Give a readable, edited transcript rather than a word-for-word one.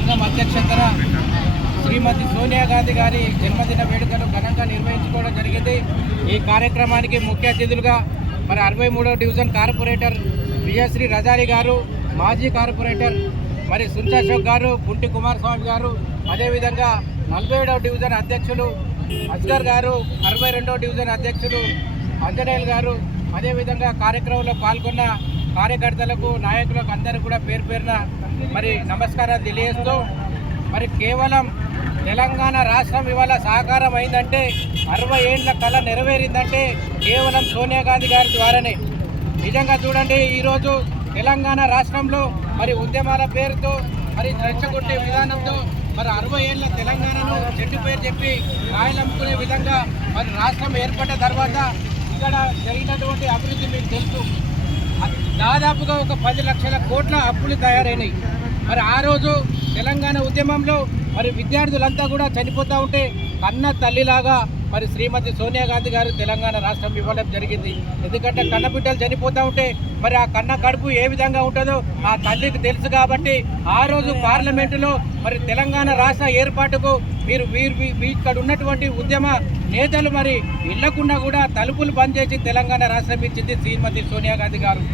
సంఘం అధ్యక్షతన శ్రీమతి సోనియా గాంధీ గారి జన్మదిన వేడుకలు ఘనంగా నిర్వహించుకోవడం జరిగింది. ఈ కార్యక్రమానికి ముఖ్య అతిథులుగా మరి 63వ డివిజన్ కార్పొరేటర్ విజయశ్రీ రజాలి గారు, మాజీ కార్పొరేటర్ మరి సుంచాశోక్ గారు, గుంటి కుమారస్వామి గారు, అదేవిధంగా 47వ డివిజన్ అధ్యక్షులు అస్గర్ గారు, 62వ డివిజన్ అధ్యక్షులు అంజనేయులు గారు, అదేవిధంగా కార్యక్రమంలో పాల్గొన్న కార్యకర్తలకు, నాయకులకు అందరూ కూడా పేరు పేరున మరి నమస్కారాలు తెలియజేస్తూ మరి కేవలం తెలంగాణ రాష్ట్రం ఇవాళ సాకారం అయిందంటే 60 ఏళ్ల కళ నెరవేరిందంటే కేవలం సోనియా గాంధీ గారి ద్వారానే. నిజంగా చూడండి, ఈరోజు తెలంగాణ రాష్ట్రంలో మరి ఉద్యమాల పేరుతో మరి రెచ్చగొట్టే విధానంతో మరి 60 ఏళ్ల తెలంగాణను చెట్టు పేరు చెప్పి కాయలమ్ముకునే విధంగా మరి రాష్ట్రం ఏర్పడ్డ తర్వాత ఇక్కడ జరిగినటువంటి అభివృద్ధి మీకు తెలుసు. దాదాపుగా ఒక 10 లక్షల కోట్ల అప్పులు తయారైనాయి. మరి ఆ రోజు తెలంగాణ ఉద్యమంలో మరి విద్యార్థులంతా కూడా చనిపోతూ ఉంటే కన్న తల్లిలాగా మరి శ్రీమతి సోనియా గాంధీ గారు తెలంగాణ రాష్ట్రం ఇవ్వడం జరిగింది. ఎందుకంటే కన్న బిడ్డలు చనిపోతూ ఉంటే మరి ఆ కన్న కడుపు ఏ విధంగా ఉంటుందో ఆ తల్లికి తెలుసు. కాబట్టి ఆ రోజు పార్లమెంటులో మరి తెలంగాణ రాష్ట్ర ఏర్పాటుకు మీరు ఇక్కడ ఉన్నటువంటి ఉద్యమ నేతలు మరి ఇళ్లకుండా కూడా తలుపులు బంద్ చేసి తెలంగాణ రాష్ట్రం ఇచ్చింది శ్రీమతి సోనియా గాంధీ గారు.